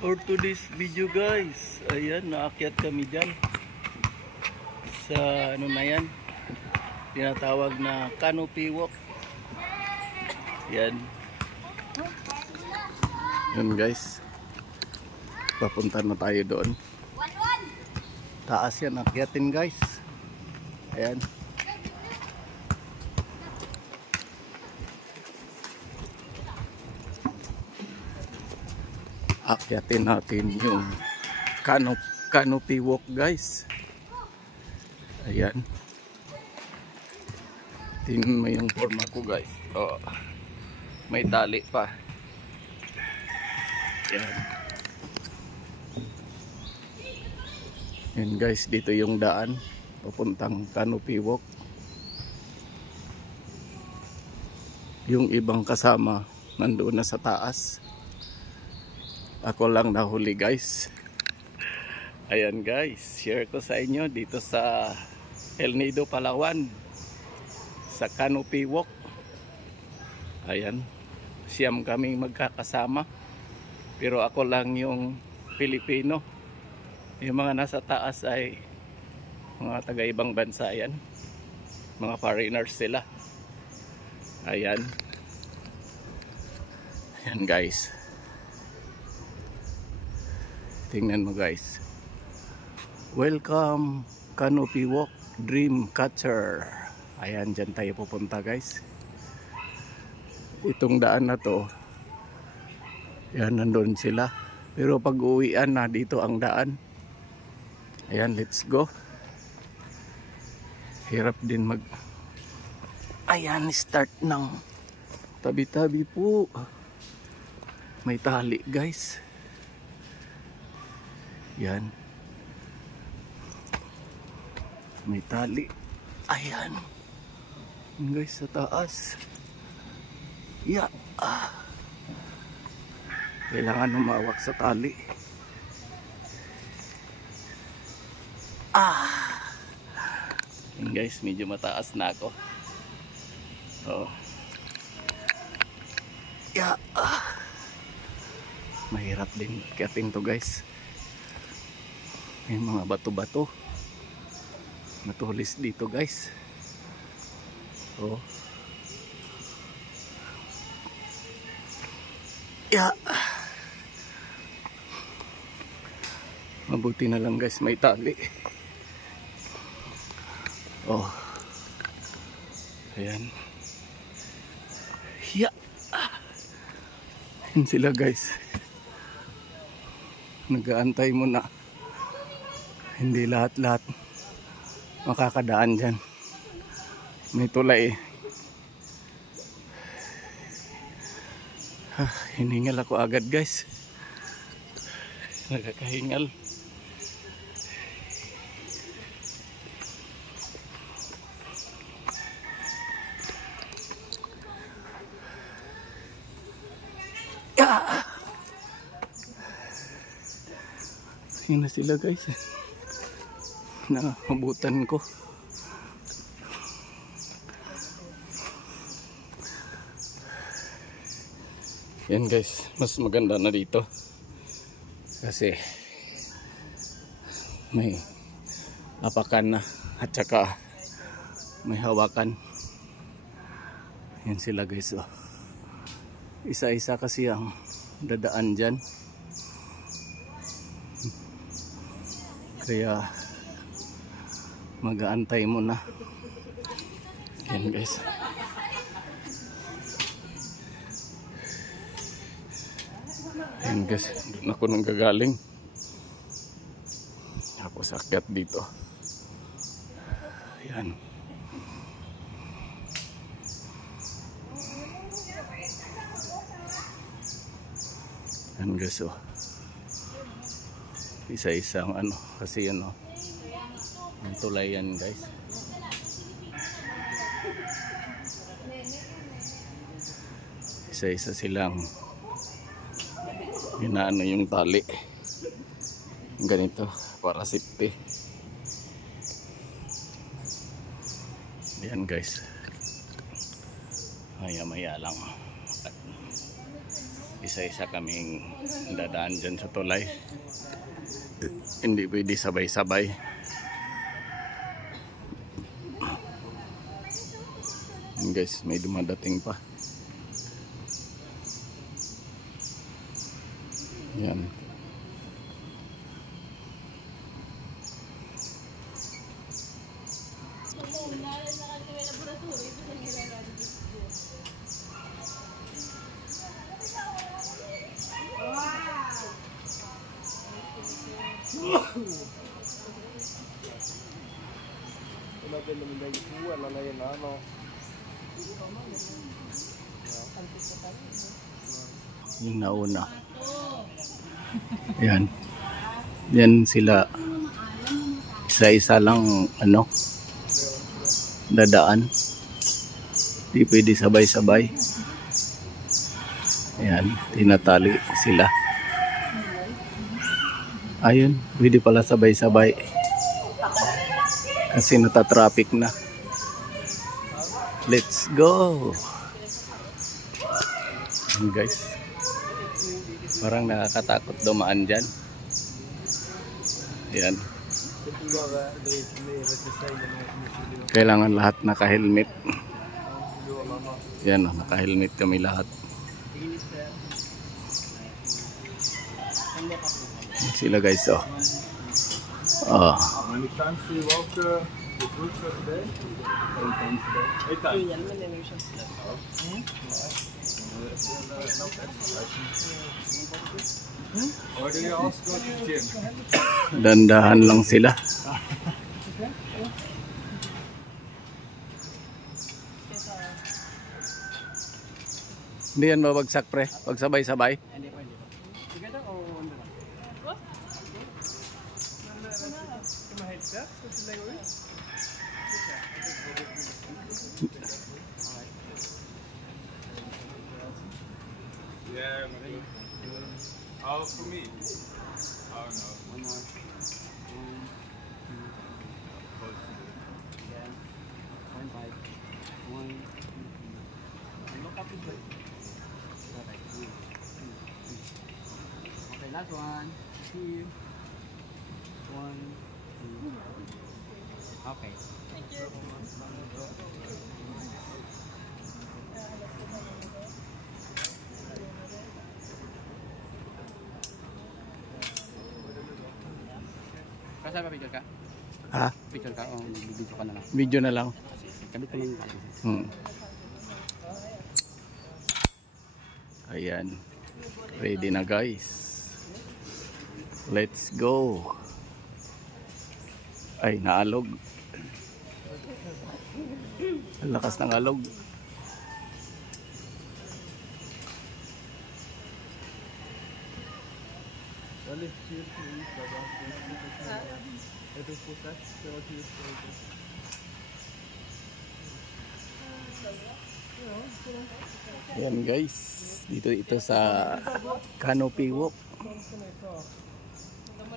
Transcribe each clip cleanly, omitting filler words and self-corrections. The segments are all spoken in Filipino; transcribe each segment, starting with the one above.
For today's video guys, ayan, naakyat kami dyan sa ano na yan, tinatawag na canopy walk. Yan guys, papunta na tayo doon. Taas yan, akyatin guys. Ayan, akyatin natin yung canopy walk guys. Ayan, tingnan mo yung forma ko guys. Oh, may tali pa. Ayan. Ayan guys, dito yung daan papuntang canopy walk. Yung ibang kasama nandoon na sa taas. Ako lang nahuli guys. Ayan guys, share ko sa inyo dito sa El Nido, Palawan, sa canopy walk. Ayan, siyam kaming magkakasama, pero ako lang yung Pilipino. Yung mga nasa taas ay mga taga ibang bansa yan, mga foreigners sila. Ayan, ayan guys, tingnan mo guys. Welcome canopy walk dream catcher. Ayan, dyan tayo pupunta guys. Itong daan na to, yan, nandun sila, pero pag uwian na dito ang daan. Ayan, let's go. Hirap din mag, ayan, start ng tabi-tabi po. May tali guys. Yan, may tali. Ayan guys, sa taas. Yeah. Kailangan umawak sa tali. Yan guys, medyo mataas na ako. Oh. Yeah. Mahirap din kating to guys. May mga bato-bato, matulis dito guys. Oh. Yeah. Mabuti na lang guys, may tali. Oh. Ayan. Yeah. Yan sila guys. Nag-aantay mo na. Hindi lahat-lahat makakadaan dyan. May tulay eh. Hiningal ako agad guys. Nagkakahingal. Yun na sila guys. Nakabutan ko. Yan guys, mas maganda na dito kasi may apakan na at saka may hawakan. Yan sila guys. Oh, isa-isa kasi ang dadaan dyan, kaya mag-aantay mo na. Yan guys. Ayan guys, doon ako nang gagaling. Tapos akyat dito. Ayan. Ayan guys, oh. Isa-isang ano, kasi yun oh, ang tulay yan guys. Isa-isa silang inaano yung tali ganito para safety. Yan guys, maya maya lang Isa-isa kaming dadaan dyan sa tulay. Hindi pwede sabay-sabay. Yan guys, may dumadating pa. Yan. Yung nauna. Yan. Yan sila. Isa-isa lang dadaan. Di pwede sabay-sabay. Ayan, tinatali sila. Ayun, pwede pala sabay-sabay. Kasi nata-traffic na. Let's go! Ayan guys. Parang nakakatakot dumaan dyan. Ayan. Kailangan lahat naka-helmet. Yan, naka-helmet kami lahat. Sila guys, oh. Oh. Dandahan lang sila. Hindi yan mabagsak pre, pag sabay-sabay. Yeah, all for me. Oh no. One more. One bite. One. Look up his way. Okay, last one. Two. One. Two. Okay. Thank you. Kasama ba picture ka? Ha? Picture ka o video ka na lang? Video na lang. Kabit ko lang. Ayan. Ready na guys. Let's go. Ay, naalog. Ang lakas ng alog. Ayan guys, dito ito sa Canopy Walk.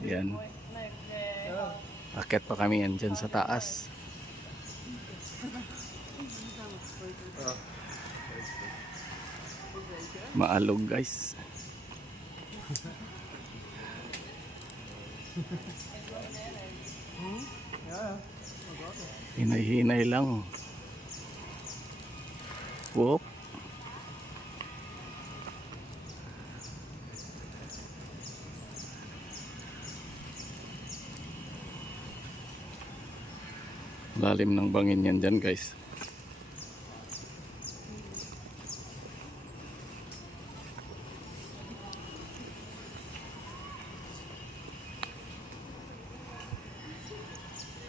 Ayan. Akit pa kami yan dyan sa taas. Maalog guys. Hinay-hinay lang. Whoop. Lalim ng bangin yan dyan guys.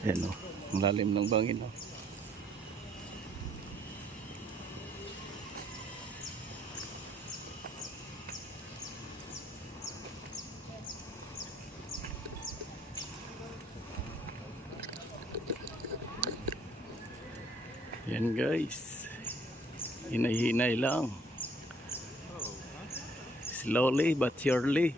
Ayan o, ang lalim ng bangin o. Yan guys, hinay-hinay lang, slowly but surely.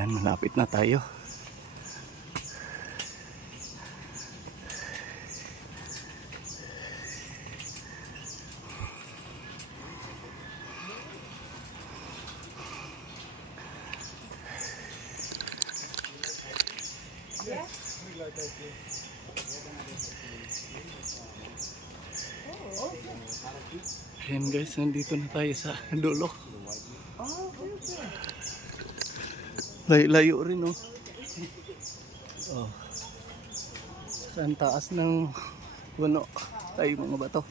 Ayan, malapit na tayo. Ayan guys, nandito na tayo sa dulo. Layo rin oh. Oh. Saan taas ng puno tayo mga bato.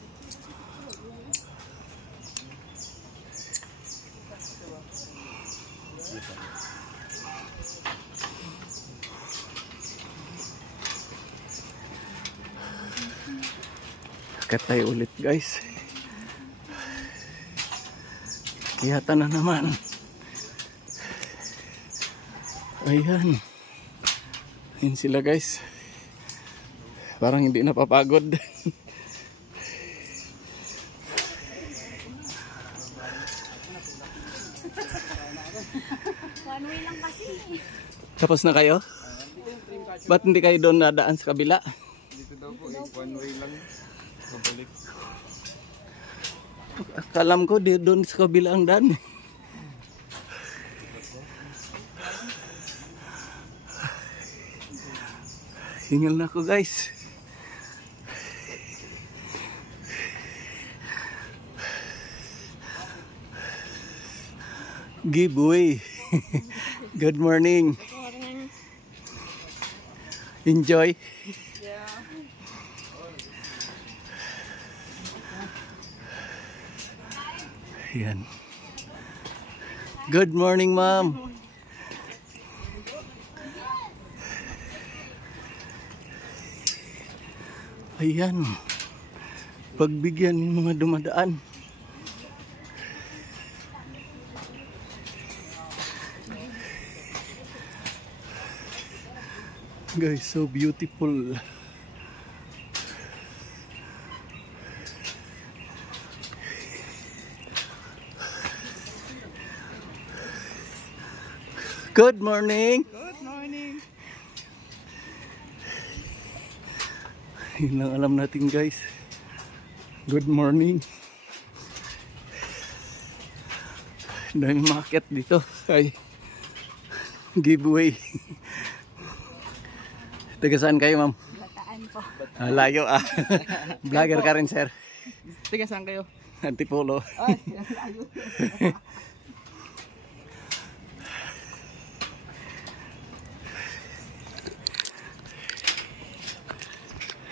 Akat tayo ulit guys. Kiyata na naman. Ayan. Ayan sila guys. Parang hindi napapagod. One way lang kasi. Tapos na kayo? Ba't hindi kayo doon nadaan sa kabila? Dito daw po, one way lang. Pabalik. Kalam ko doon sa kabila ang daan. Hingal na ako guys. Giveaway. Good morning. Enjoy. Yan. Good morning, ma'am. Ayan. Pagbigyan ng mga dumadaan. Guys, so beautiful. Good morning. Good morning. Yun lang alam natin guys. Good morning. Dahil market dito ay giveaway. Taga saan kayo ma'am? Bataan po. Layo ah. Vlogger ka rin sir. Taga saan kayo? Antipolo. Ay, layo.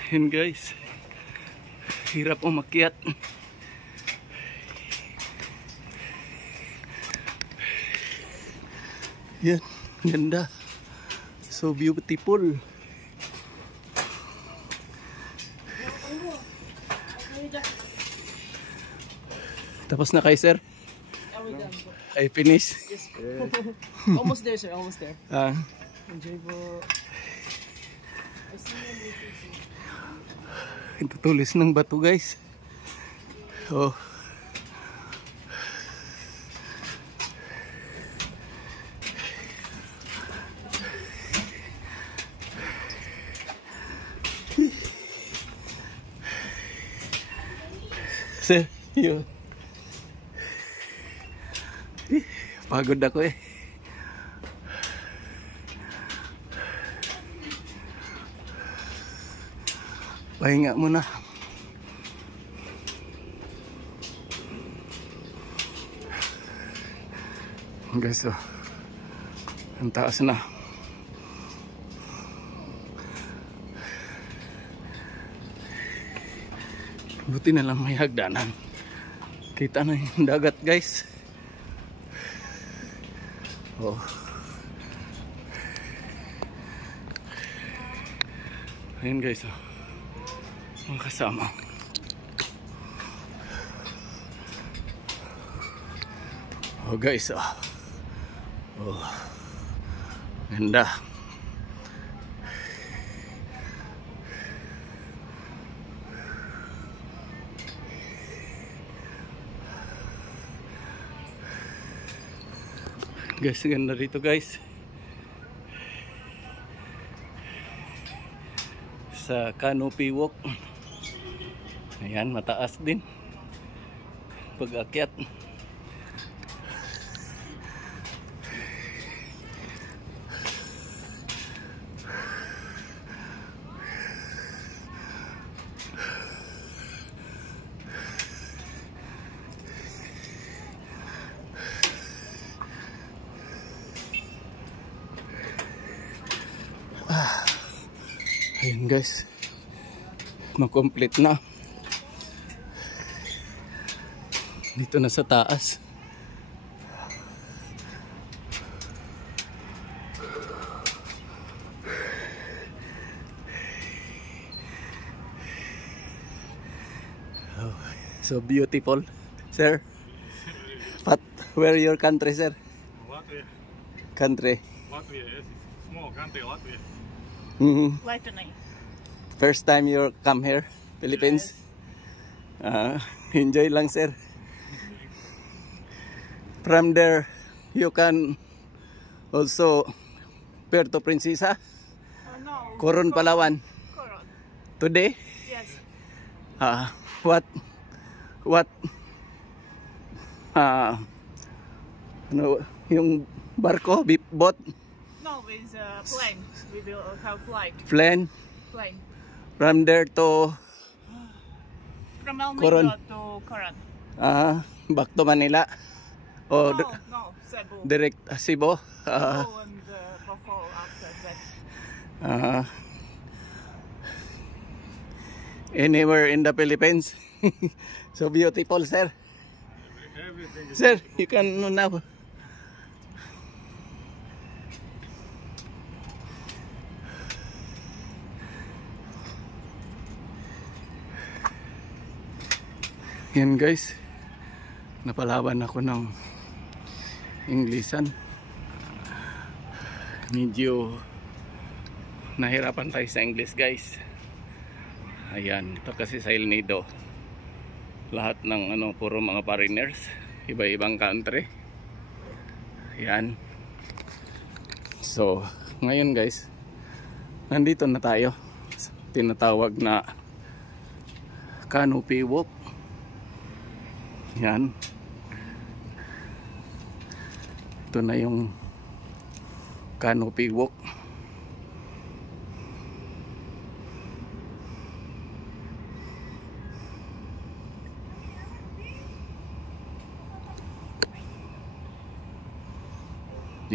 Yun guys, hirap umakyat. Yan, ganda. So beautiful. Tapos na kayo sir? Ay finish? Yes. Almost there sir, almost there. Enjoy po. Ito tulis ng bato guys. Oh. Sir, yun. Pagod ako eh. Pahinga muna. Guys, oh. Ang taas na. Buti na lang may hagdanan. Kita na yung dagat guys. Oh. Ayun guys, oh. Mga kasama. Oh guys, oh. Oh. Ganda. Guys, ganda rito guys. sa canopy walk. Ayan, mataas din pag-akyat. Ayun guys, na-complete na. Dito na sa taas. Oh, so beautiful, sir. But where your country, sir? Latvia. Country. Latvia, yes. It's small country, Latvia. Latvia. First time you come here, Philippines? Yes. Enjoy lang, sir. From there, you can also Puerto Princesa, No. Coron, Palawan. Coron. Today, Yes. what ano yung barko, boat, No, it's a plane. We will have flight. plane Plane. from there to From Almeida Coron. to Coron. back to Manila o No, Cebu. direct Cebu. Cebu and Bohol after that. Anywhere in the Philippines. So beautiful, sir. Everything is Sir, you can now. Yan guys, napalaban ako ng Inglesan. Medyo nahirapan tayo sa English guys. Ayan, ito kasi sa El Nido. Lahat ng puro mga foreigners, iba-ibang country. Ayan. So, ngayon guys, nandito na tayo. Tinatawag na canopy walk. Yan. Ito na yung canopy walk.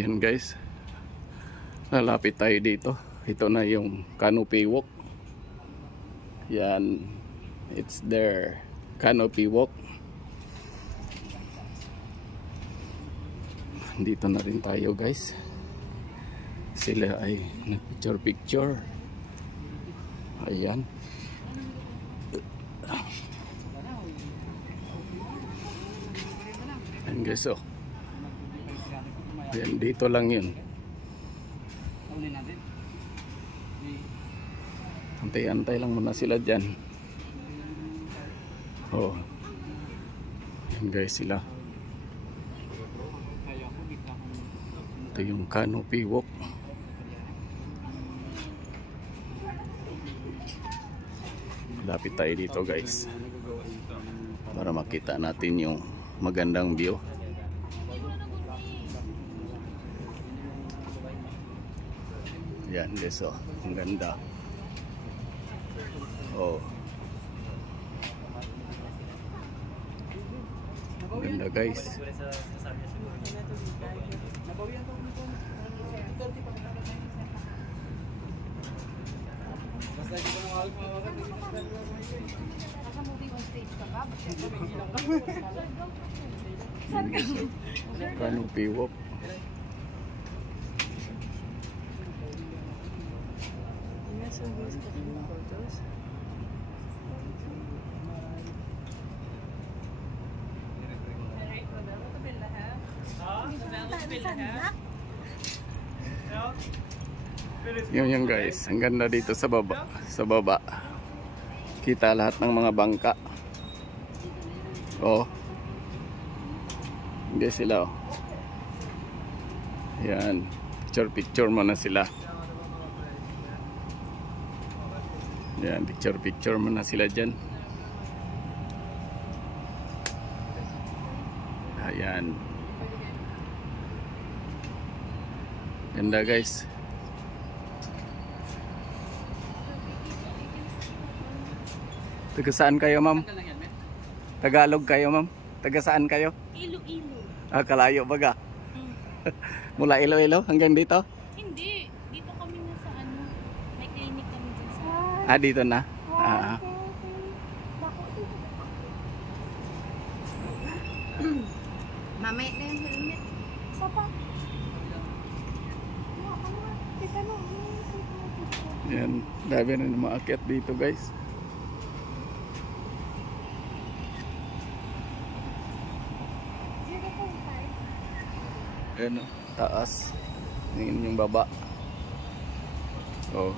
Yan guys. Lalapit tayo dito. Ito na yung canopy walk. Yan. It's their canopy walk. Dito na rin tayo guys. Sila ay nag-picture. Ayan. Ayan guys, oh. Ayan, dito lang yun. Antay-antay lang muna sila dyan. Oh. Ayan guys sila. Ito yung canopy walk. Lapit tayo dito guys para makita natin yung magandang view. Yan guys, oh, ang ganda. Oh, ang ganda guys. Canopy walk. Yun guys, ang ganda dito sa baba. Sa baba kita lahat ng mga bangka. Oh, guys sila, oh. Yan, picture muna sila. Yan, picture muna sila dyan. Ayan. Ganda guys. Taga saan kayo, ma'am? Tagalog kayo, ma'am? Taga saan kayo? Iloilo. Ah, kalayo baga. Mula Iloilo hanggang dito? Hindi. Dito kami na sa ano. May clinic kami dyan sa... Ah, dito na. Ah. Mamaya na yung helmet. Sapa. Yan, dami na maakyat dito guys. Ayan o, taas. Tingin yung baba. Oh.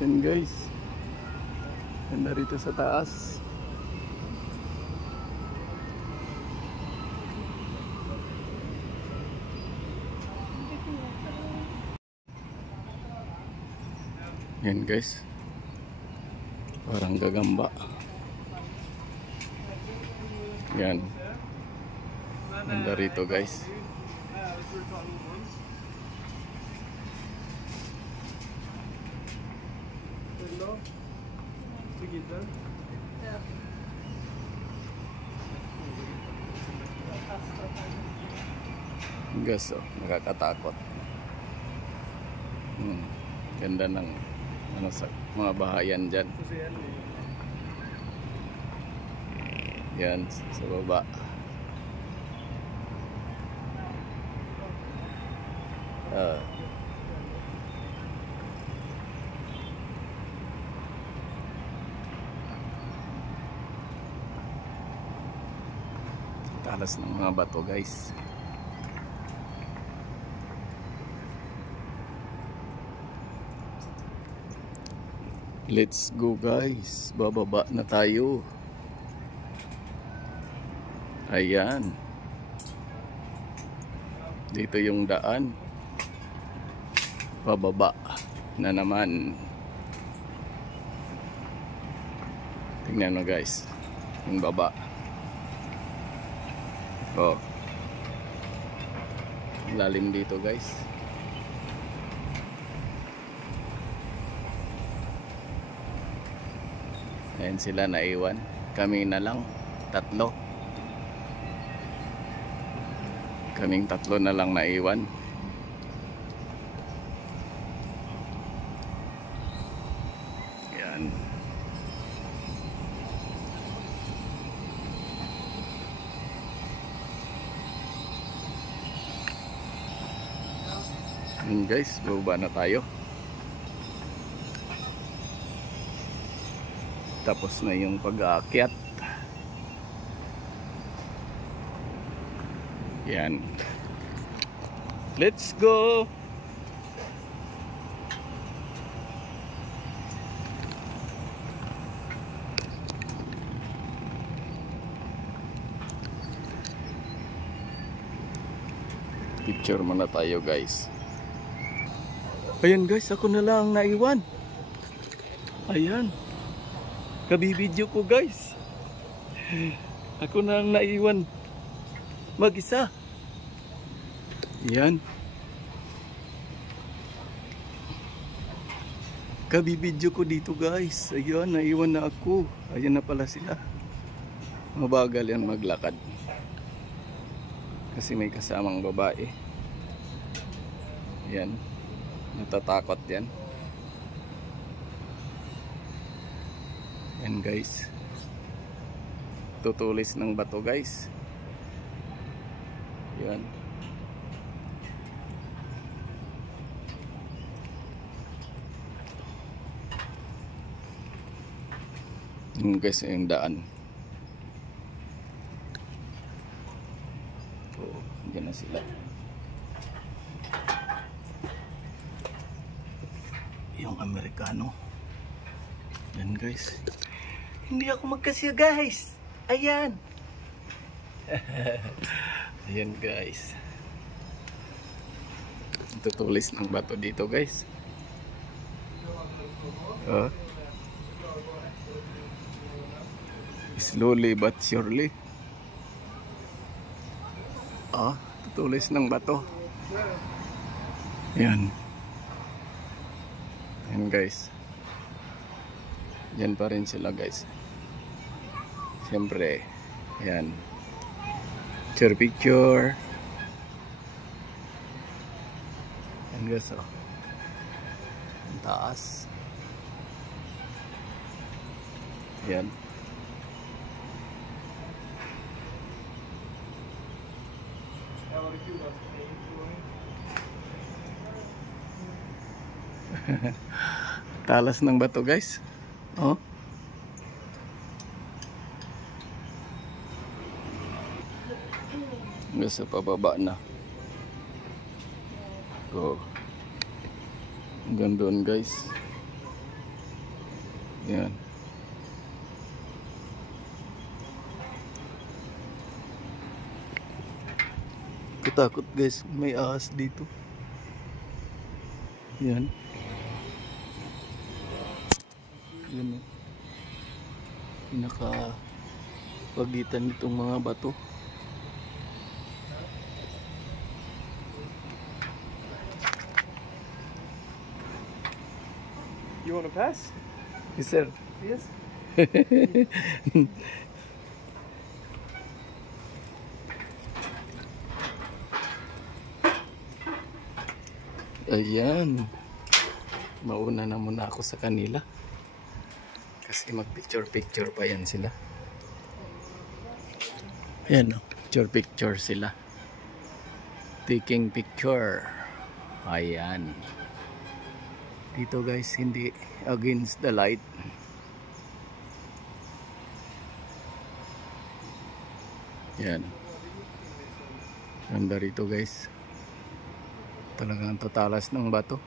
Yan guys. Ganda rito sa taas. Yan guys. Parang gagamba. Yan. Ganda rito guys. Guys, oh, nakakatakot. Ganda ng ano sa mga bahayan dyan. Yan sa baba. Talas ng mga bato guys. Let's go guys. Bababa na tayo. Ayan. Dito yung daan. Bababa na naman. Tingnan mo guys. Yung baba. Oh. Lalim dito guys. Ayan sila naiwan. Kami na lang. Tatlo. Kaming tatlo na lang naiwan. Ayan. Ayan guys, bababa na tayo. Tapos na yung pag-aakyat. Yan. Let's go! Picture muna tayo guys. Ayan guys, ako na lang naiwan. Ayan. Kabibidyo ko guys. Ako na ang naiwan mag-isa. Yan. Kabibidyo ko dito guys. Ayan, naiwan na ako. Ayan na pala sila. Mabagal yan maglakad. Kasi may kasamang babae. Yan. Natatakot yan. Yan guys. Tutulis ng bato guys. Yan. Yan guys yung daan. Oh, yan na sila. Yung Amerikano. Yan guys. Hindi ako magkasya guys. Ayan. Ayan guys. Tutulis ng bato dito guys. Slowly but surely. Tutulis ng bato. Ayan. Ayan guys. Yan pa rin sila guys. Siyempre. Ayan. Picture. Ayan guys oh. Ang taas. Ayan. Talas ng bato guys. Oh. Hanggang sa pababa na. Oh. Hanggang doon guys. Yan. Katakot guys, may ahas dito. Yan. Yan. Pinaka-pagitan nitong mga bato. You want to pass? Yes, sir. Yes. Ayan. Mauna na muna ako sa kanila. Kasi mag-picture pa yan sila. Ayan o. Picture sila. Taking picture. Ayan. Dito guys, hindi against the light. Yan. Ganda rito guys. Talagang tatalas ng bato.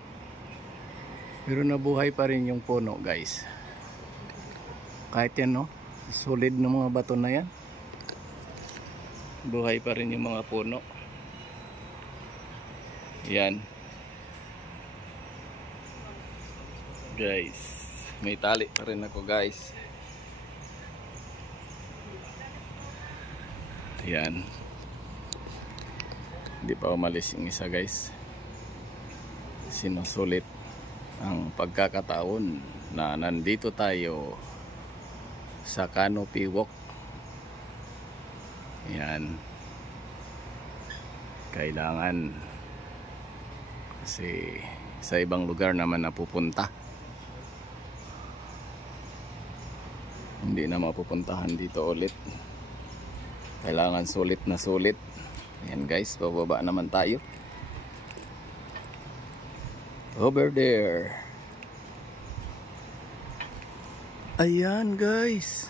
Pero nabuhay pa rin yung puno guys. Kahit yan no, solid ng mga bato na yan. Buhay pa rin yung mga puno. Yan. Guys, may tali pa rin ako guys. Ayan. Hindi pa umalis yung isa guys. Sinusulit ang pagkakataon na nandito tayo sa Canopy Walk. Ayan. Kailangan kasi sa ibang lugar naman napupunta. Hindi na mapupuntahan dito ulit. Kailangan sulit na sulit. Ayan guys, bababa naman tayo. Over there. Ayan guys.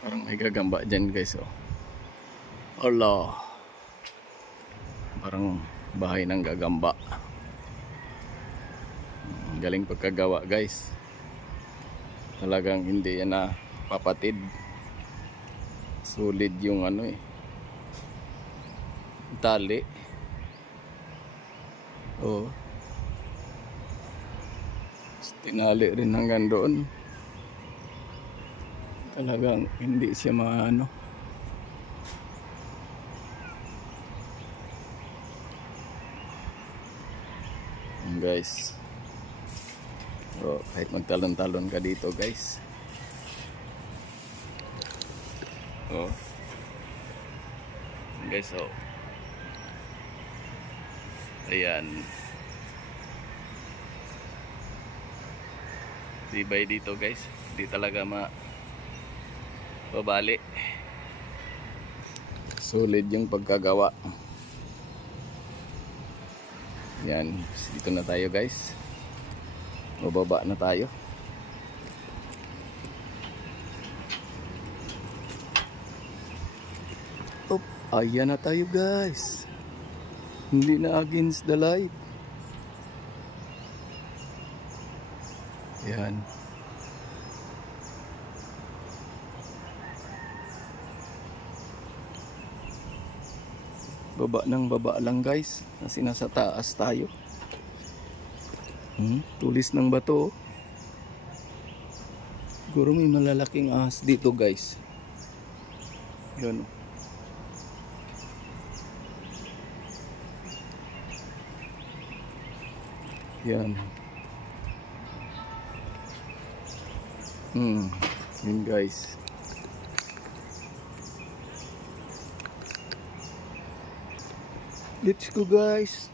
Parang may gagamba dyan guys oh. Allah. Parang bahay ng gagamba. Galing pagkagawa guys. Talagang hindi yan na papatid. Solid yung ano eh, tali. Oh. Tinali rin hanggang doon. Talagang hindi siya maano. Guys. Oh, kahit magtalon-talon ka dito guys. Oh. Guys, oh. Ayan. Tibay dito guys. Hindi talaga babali. Solid yung pagkagawa. Yan. Dito na tayo guys. Bababa na tayo. Oh, ayan na tayo guys. Hindi na against the light. Yan. Baba ng baba lang guys, kasi nasa taas tayo. Tulis ng bato. Siguro may malalaking ahas dito guys. Yun. Yan. Yun guys. Let's go guys.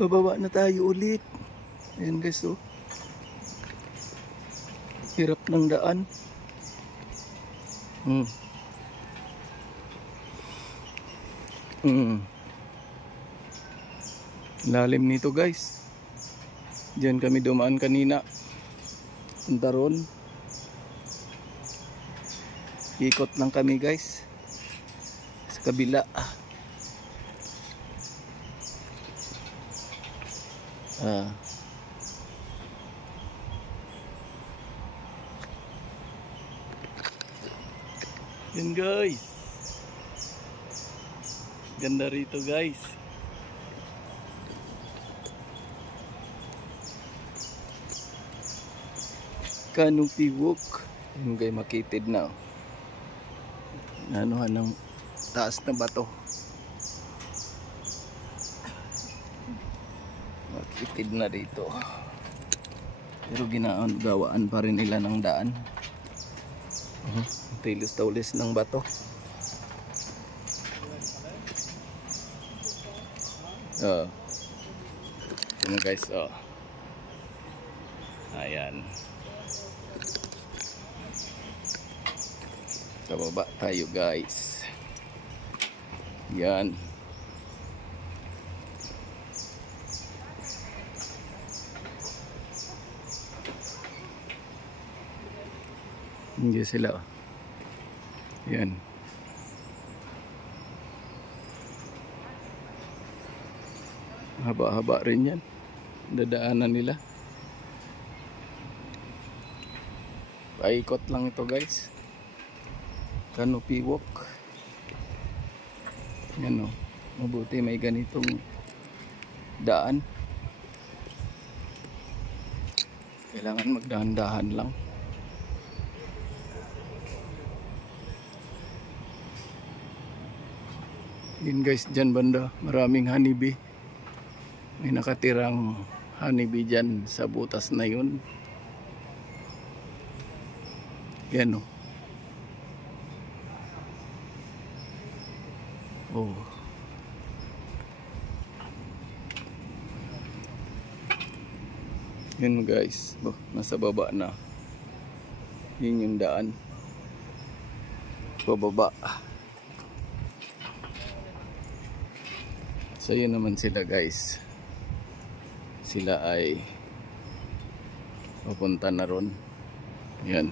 Bababa na tayo ulit. Ayan guys, oh. Hirap ng daan. Lalim nito guys. Diyan kami dumaan kanina. Punta ron. Ikot lang kami guys. Sa kabila. Yan guys. Ganda rito guys. Canopy walk. Yung guys makitid na. Anuhan ng taas na bato. Makitid na dito. Pero ginagawaan pa rin nila ng daan. Tilis-tulis ng bato. Yun guys, ayan. Kababa tayo guys. Yan. Hindi sila. Yan. Haba-haba rin yan. Dadaanan nila. Paikot lang ito guys. Canopy walk. Yan o. Mabuti may ganitong daan. Kailangan magdahan-dahan lang. Yun guys, dyan banda maraming honeybee. May nakatirang honeybee dyan sa butas na yun. Yan o. Oh. Yun guys, nasa baba na. Yun yung daan. Bababa. So yun naman sila guys. Sila ay papunta na ron. Yan.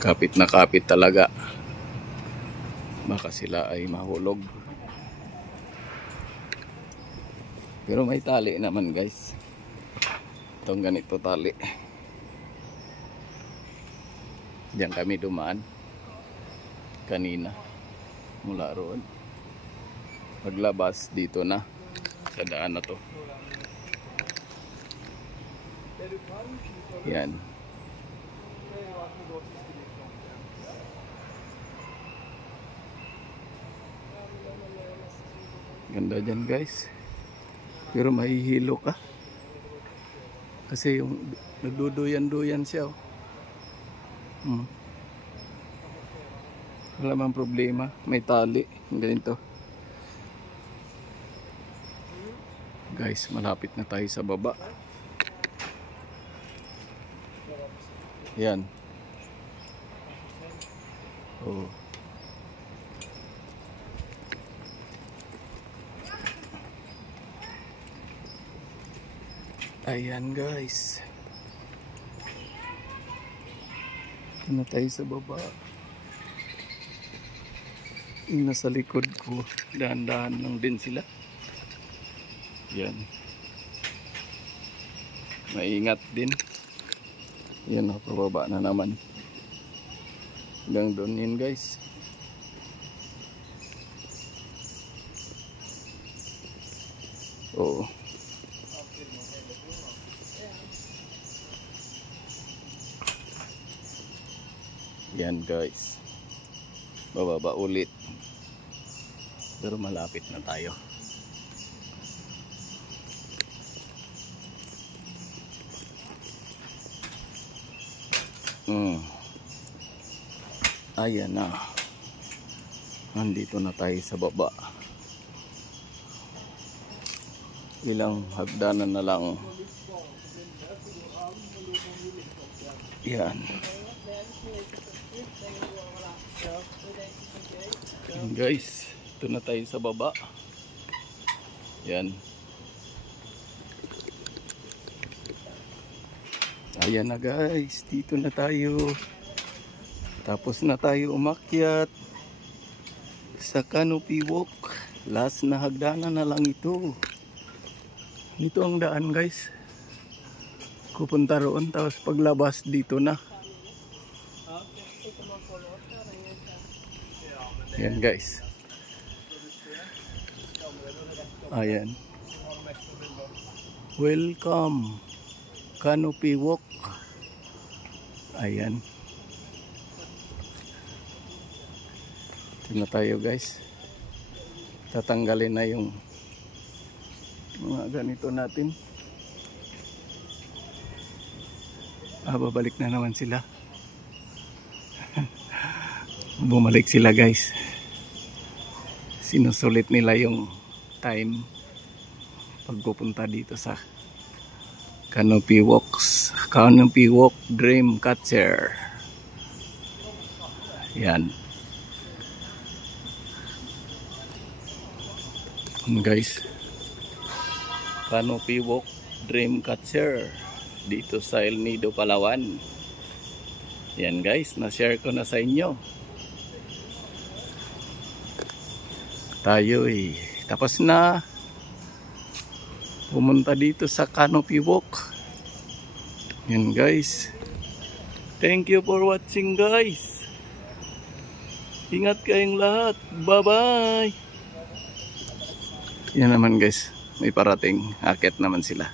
Kapit na kapit talaga. Baka sila ay mahulog. Pero may tali naman guys. Itong ganito tali. Diyan kami dumaan kanina. Mula roon. Paglabas dito na sa daan na to. Yan. Ganda dyan guys. Pero mahihilo ka. Kasi yung nagduduyan-duyan siya. Wala mang problema. May tali. Ganito. Guys, malapit na tayo sa baba. Yan. Oh. Ayan guys. Ito na tayo sa baba. Yung nasa likod ko, dahan-dahan lang din sila. Yan. Maingat din. Yan, pababa na naman. Hanggang doon yun guys. Oo. Yan guys. Bababa ulit. Pero malapit na tayo. Ayan na. Nandito na tayo sa baba. Ilang hagdanan na lang. Yan. Yan guys. Ito na tayo sa baba. Yan. Ayan na guys. Dito na tayo. Tapos na tayo umakyat sa canopy walk. Last na hagdanan na lang ito. Ito ang daan guys. Pupunta roon. Tapos paglabas dito na. Ayan guys. Ayan. Welcome. Canopy walk. Ayan. Ito na tayo guys. Tatanggalin na yung mga ganito natin. Babalik na naman sila. Bumalik sila guys. Sinusulit nila yung time pagpupunta dito sa Canopy Walks. Canopy Walk Dreamcatcher. Yan. Guys, Canopy Walk Dreamcatcher dito sa El Nido, Palawan. Yan guys, na-share ko na sa inyo. Tayo tapos na pumunta dito sa Canopy Walk. Yan guys. Thank you for watching guys. Ingat kayong lahat. Bye bye. Yan naman guys, may parating, akit naman sila.